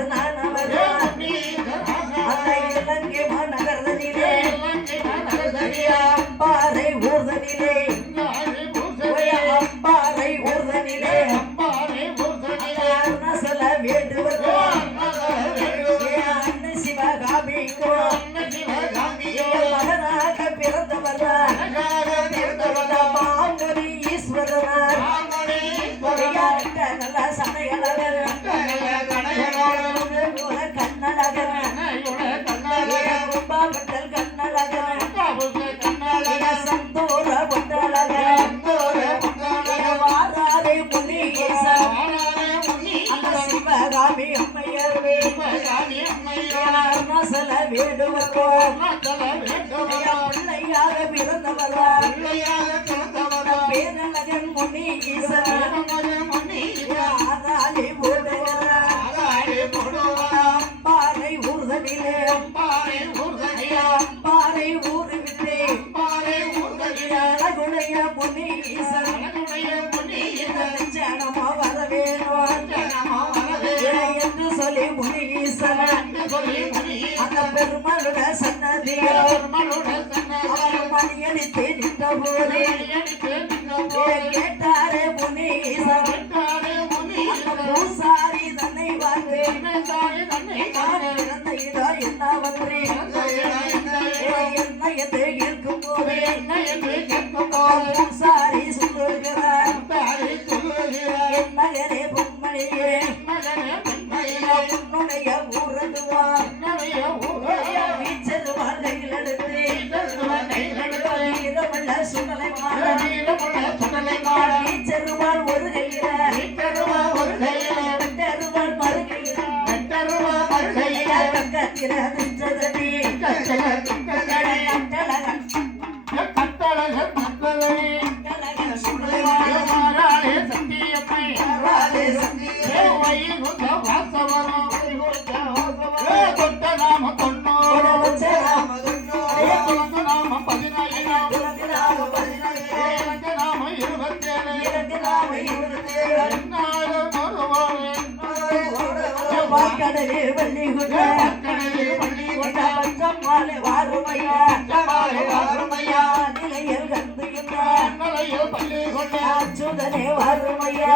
ஈசனானவர் அந்த இலங்கை மாநகரத்திலே அம்பாறை ஊர்தனிலே அம்பாறை ஊர்தனிலே அருணாசல வேண்டுவர் அண்ணன் சிவகாமிக்கோ மகனாக பிறந்தவர் மாங்கனி ஈஸ்வரனார் நல்ல சனையழகர் கண்ணழகர் கும்பாபட்டல் கண்ணழகர் சந்தோர பட்டழகர் வாராரே முனீசன் அந்த சிவகாமி அம்மையர் அருணாசல வேடுவர்கோ பிள்ளையாக பிறந்தவர் பேரழகன் முனீசன் ஆதாளி போடுகிறார் அம்பாறை ஊர்தனிலே அம்பாறை ஊருவிலே அழகுடைய முனீசன் ஜனமா வரவேணும் என்று சொல்லி முனீசன் அந்த பெருமாளுட சன்னதியில் மணியடித்து நின்ற போது கேட்டாரே முனீசன் அந்த பூசாரி தன்னை வாழ்ந்து பிறந்த இடம் என்ன வந்து என்ன என்று கேட்கும் போது பூசாரி சொல்லுகிறார் என் மகனே பொன்மணியே உன்னுடைய ஊரதுவான் வீச்சருவான் கையில் எடுத்து ஈரமுள்ள சுடலை வீச்சருவான் ஒரு கையில வெட்டருவான் மறு கையில கத்திர நின்றதடி கட்டழகன் சுடலை சத்தியப்பை நாம தொண்ணூறு நாம 17 நாம 27 வாக்கடலே வள்ளி வாருமையா நிலையில் கந்துகின்ற அச்சுதனே வாருமையா